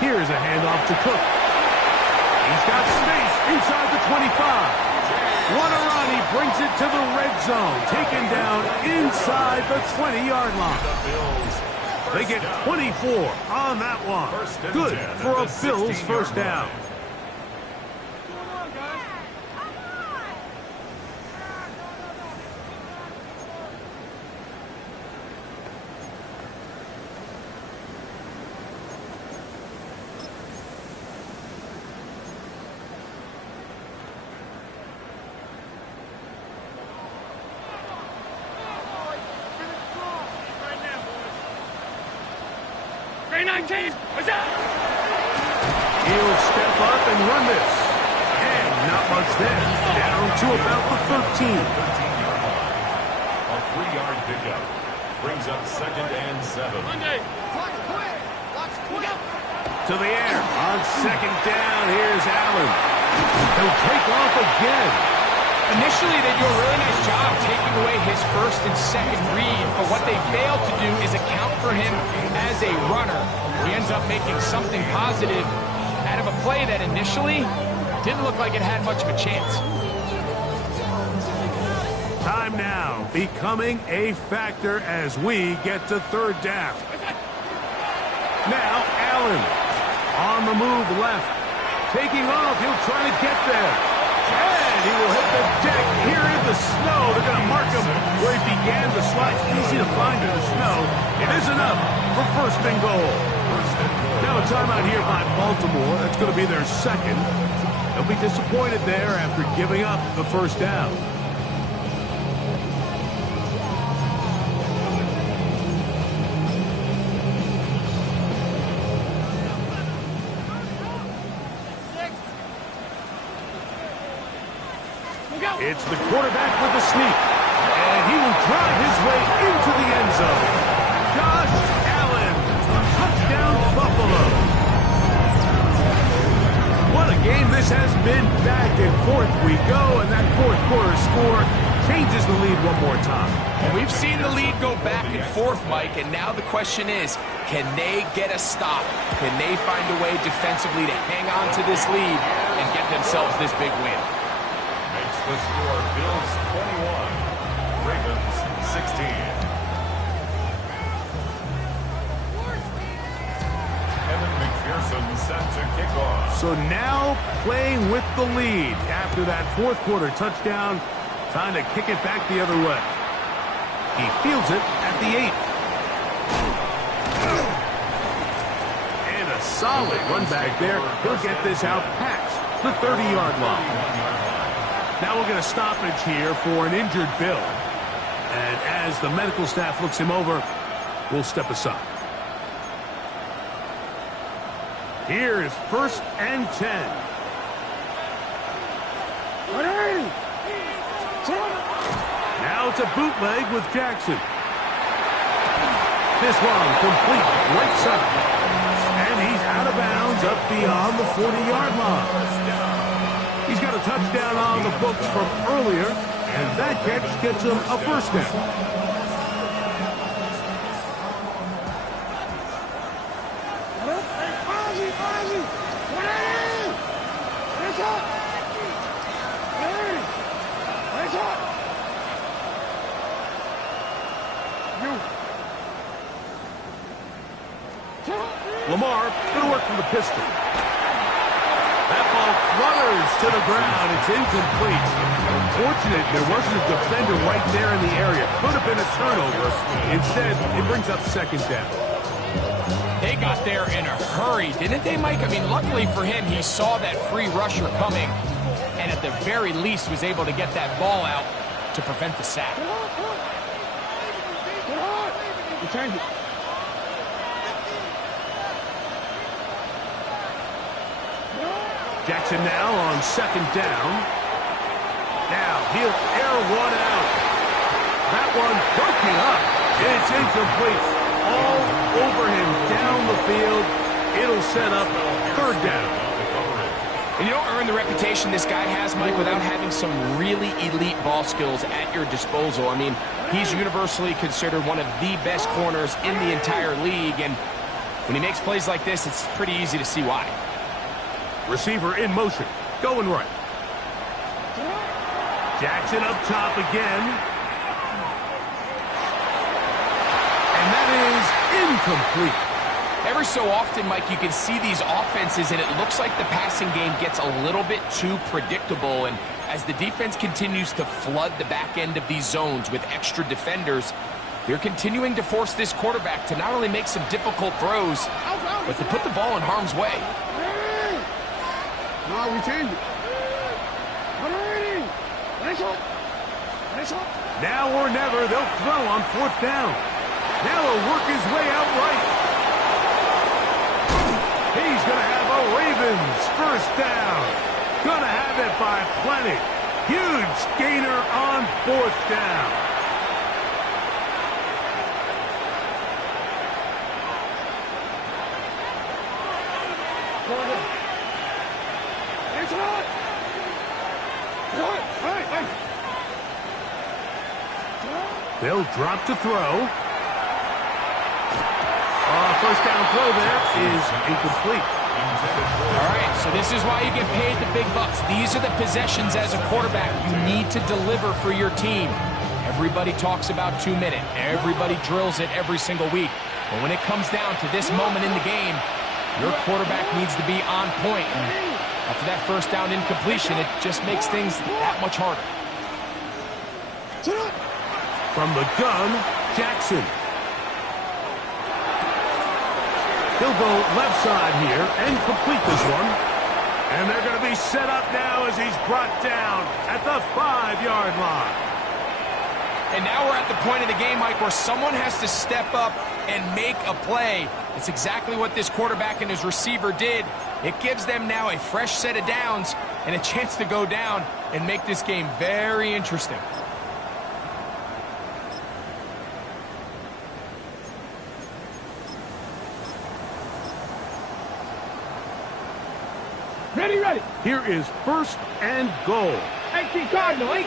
Here's a handoff to Cook. He's got space inside the 25. What a run. He brings it to the red zone. Taken down inside the 20-yard line. They get 24 on that one. Good for a Bills first down. He'll step up and run this. And not much there. Down to about the 13. A 3-yard pickup. Brings up 2nd and 7. To the air. On 2nd down, here's Allen. He'll take off again. Initially, they do a really nice job taking away his 1st and 2nd read, but what they fail to do is account for him as a runner. He ends up making something positive out of a play that initially didn't look like it had much of a chance. Time now becoming a factor as we get to 3rd down. Now Allen on the move left. Taking off, he'll try to get there. And he will hit the deck here in the snow. They're going to mark him where he began the slide. Easy to find in the snow. It is enough for 1st and goal. Now a timeout here by Baltimore. That's going to be their 2nd. They'll be disappointed there after giving up the 1st down. It's the quarterback with the sneak. And he will drive his way into the end zone. Josh Allen, touchdown Buffalo. What a game this has been. Back and forth we go, and that fourth quarter score changes the lead one more time. And we've seen the lead go back and forth, Mike, and now the question is, can they get a stop? Can they find a way defensively to hang on to this lead and get themselves this big win? Makes the score Bills 21, Ravens 16. Evan McPherson set to kick off. So now playing with the lead after that fourth quarter touchdown. Time to kick it back the other way. He fields it at the 8. And a solid run back there. He'll get this out past the 30-yard line. Now we're going to stoppage here for an injured Bill. And as the medical staff looks him over, we'll step aside. Here is 1st and 10. Now it's a bootleg with Jackson. This one complete right side. And he's out of bounds up beyond the 40-yard line. He's got a touchdown on the books from earlier, and that catch gets him a 1st down. Lamar, going to work from the pistol. That ball flutters to the ground. It's incomplete. Unfortunate there wasn't a defender right there in the area. Could have been a turnover. Instead, it brings up second down. They got there in a hurry, didn't they, Mike? I mean, luckily for him, he saw that free rusher coming and at the very least was able to get that ball out to prevent the sack. Jackson now on second down. Now he'll air one out. That one broken up. It's incomplete. All over him down the field. It'll set up third down. And you don't earn the reputation this guy has, Mike, without having some really elite ball skills at your disposal. I mean, he's universally considered one of the best corners in the entire league, and when he makes plays like this, it's pretty easy to see why. Receiver in motion, going right. Jackson up top again. And that is incomplete. Every so often, Mike, you can see these offenses, and it looks like the passing game gets a little bit too predictable. And as the defense continues to flood the back end of these zones with extra defenders, they're continuing to force this quarterback to not only make some difficult throws, but to put the ball in harm's way. No, we changed it. Now or never, they'll throw on fourth down. Now he'll work his way out right. He's going to have a Ravens first down. Going to have it by plenty. Huge gainer on fourth down. They'll drop to throw. First down throw there is incomplete. All right, so this is why you get paid the big bucks. These are the possessions as a quarterback you need to deliver for your team. Everybody talks about 2 minute. Everybody drills it every single week. But when it comes down to this moment in the game, your quarterback needs to be on point. And after that first down incompletion, it just makes things that much harder. From the gun, Jackson. He'll go left side here and complete this one. And they're going to be set up now as he's brought down at the 5-yard line. And now we're at the point of the game, Mike, where someone has to step up and make a play. It's exactly what this quarterback and his receiver did. It gives them now a fresh set of downs and a chance to go down and make this game very interesting. Ready. Here is first and goal. 18 Cardinal. Ready.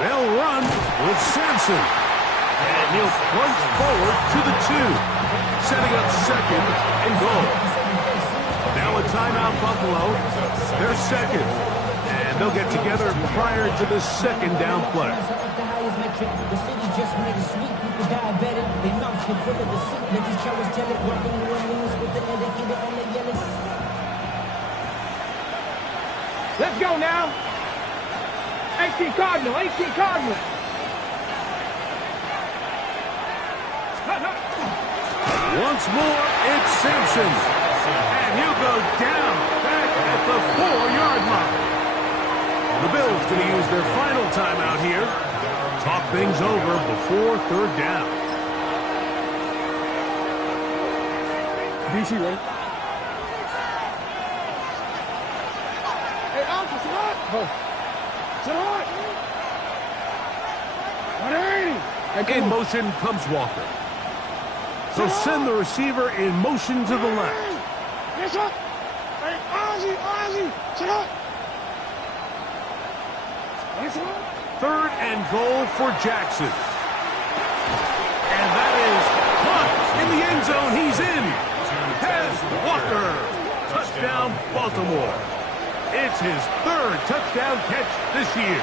They'll run with Sampson. And he'll plunge forward to the 2. Setting up second and goal. Now a timeout, Buffalo. They're second. And they'll get together prior to the second down play. The city just made it sweet. People diabetic. They mouths get full of the soup. Let these cowards tell it. Working New Orleans with the educated and the yelling. Let's go now. 18 Cardinal. Once more, it's Simpson. And he'll go down back at the 4-yard line. The Bills going to use their final timeout here. Talk things over before third down. DC, ready? Hey, Alpha, Salat! Salat! 180! In motion comes Walker. So send the receiver in motion to the left. Yes, sir! Hey, Ozzy! Salat! Yes, sir! Third and goal for Jackson. And that is caught in the end zone. He's in. Has Walker. Touchdown, Baltimore. It's his third touchdown catch this year.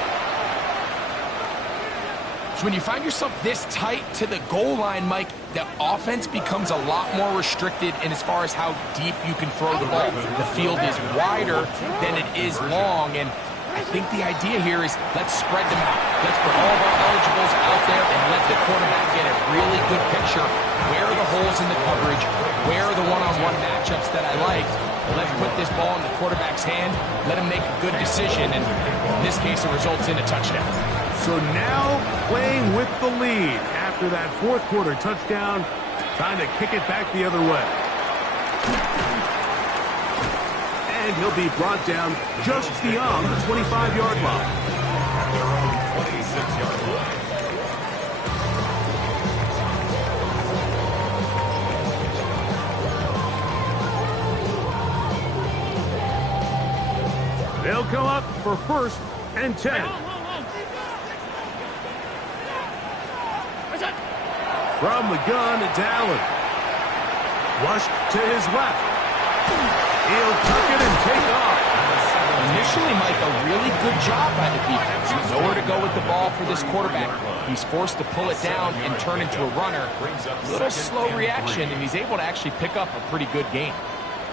So when you find yourself this tight to the goal line, Mike, the offense becomes a lot more restricted in as far as how deep you can throw the ball. The field is wider than it is long, and I think the idea here is let's spread them out. Let's put all of our eligibles out there and let the quarterback get a really good picture. Where are the holes in the coverage? Where are the one-on-one matchups that I like? And let's put this ball in the quarterback's hand, let him make a good decision, and in this case, it results in a touchdown. So now playing with the lead after that fourth quarter touchdown, trying to kick it back the other way. And he'll be brought down just beyond the 25-yard line. Their own 26-yard line. They'll come up for 1st and 10. From the gun, it's Allen. Flushed to his left. He'll tuck it and take off. Initially, Mike, a really good job by the defense. Nowhere to go with the ball for this quarterback. He's forced to pull it down and turn into a runner. A little slow reaction, and he's able to actually pick up a pretty good gain.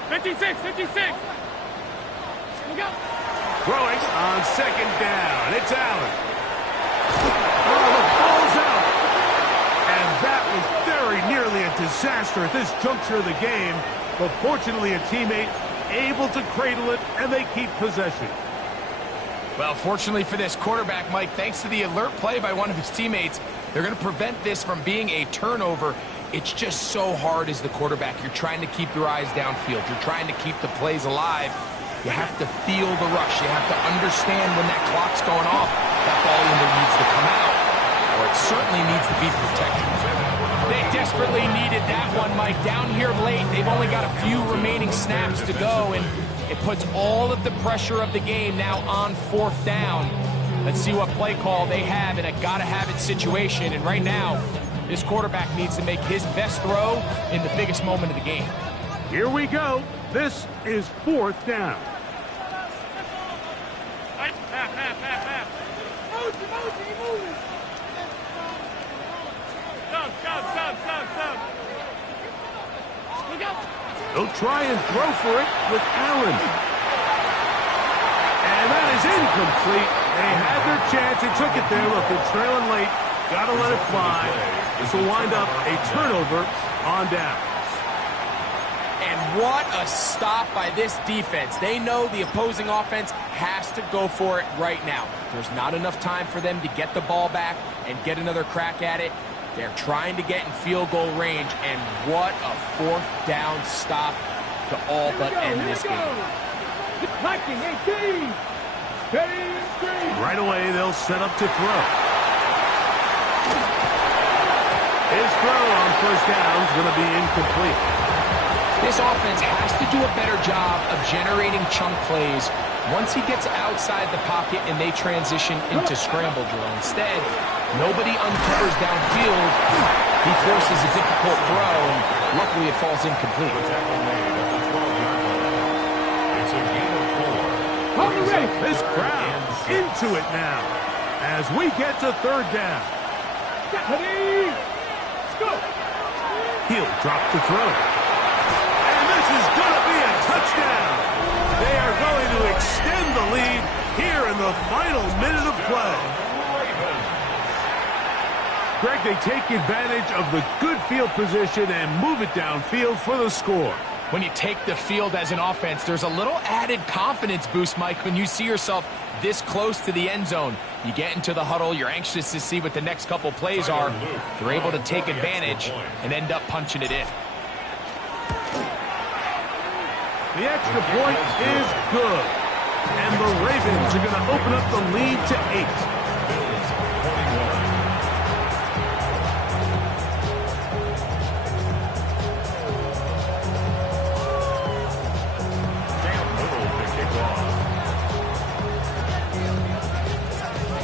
56, 56. Look out. Throwing on 2nd down. It's Allen. Oh, the ball's out. And that was very nearly a disaster at this juncture of the game. But fortunately, a teammate able to cradle it, and they keep possession. Well, fortunately for this quarterback, Mike, thanks to the alert play by one of his teammates, they're going to prevent this from being a turnover. It's just so hard as the quarterback. You're trying to keep your eyes downfield. You're trying to keep the plays alive. You have to feel the rush. You have to understand when that clock's going off. That ball either needs to come out, or it certainly needs to be protected. They desperately needed that one, Mike. Down here late, they've only got a few remaining snaps to go, and it puts all of the pressure of the game now on 4th down. Let's see what play call they have in a gotta-have-it situation, and right now, this quarterback needs to make his best throw in the biggest moment of the game. Here we go. This is 4th down. They'll try and throw for it with Allen. And that is incomplete. They had their chance. They took it there. Look, they're trailing late. Got to let it fly. This will wind up a turnover on down. And what a stop by this defense. They know the opposing offense has to go for it right now. There's not enough time for them to get the ball back and get another crack at it. They're trying to get in field goal range, and what a 4th down stop to all but end this game. Right away, they'll set up to throw. His throw on 1st down is going to be incomplete. This offense has to do a better job of generating chunk plays once he gets outside the pocket and they transition into scramble drill. Instead, nobody uncovers downfield. He forces a difficult throw, and luckily it falls incomplete. It's a gain of 4. This crowd into it now as we get to 3rd down. He'll drop to throw. And this is going to be a touchdown. They are going to extend the lead here in the final minute of play. Greg, they take advantage of the good field position and move it downfield for the score. When you take the field as an offense, there's a little added confidence boost, Mike, when you see yourself this close to the end zone. You get into the huddle, you're anxious to see what the next couple plays are. They're able to take advantage and end up punching it in. The extra point is good. And the Ravens are going to open up the lead to 8.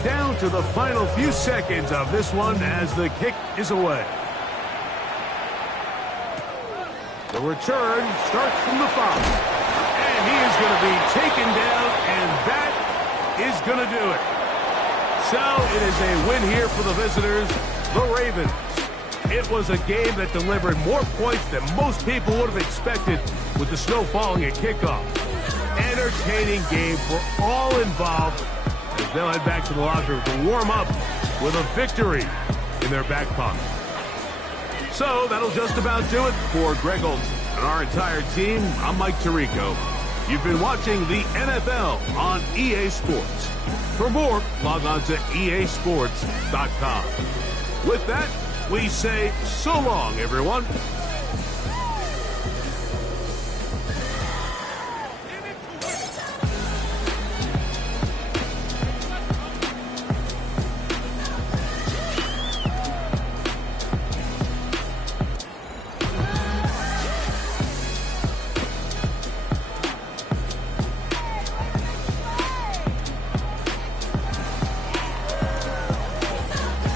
Down to the final few seconds of this one as the kick is away. The return starts from the 5. And he is going to be taken down, and that is going to do it. So it is a win here for the visitors, the Ravens. It was a game that delivered more points than most people would have expected with the snow falling at kickoff. Entertaining game for all involved as they'll head back to the locker room to warm up with a victory in their back pocket. So that'll just about do it for Greg Olson and our entire team. I'm Mike Tirico. You've been watching the NFL on EA Sports. For more, log on to easports.com. With that, we say so long, everyone.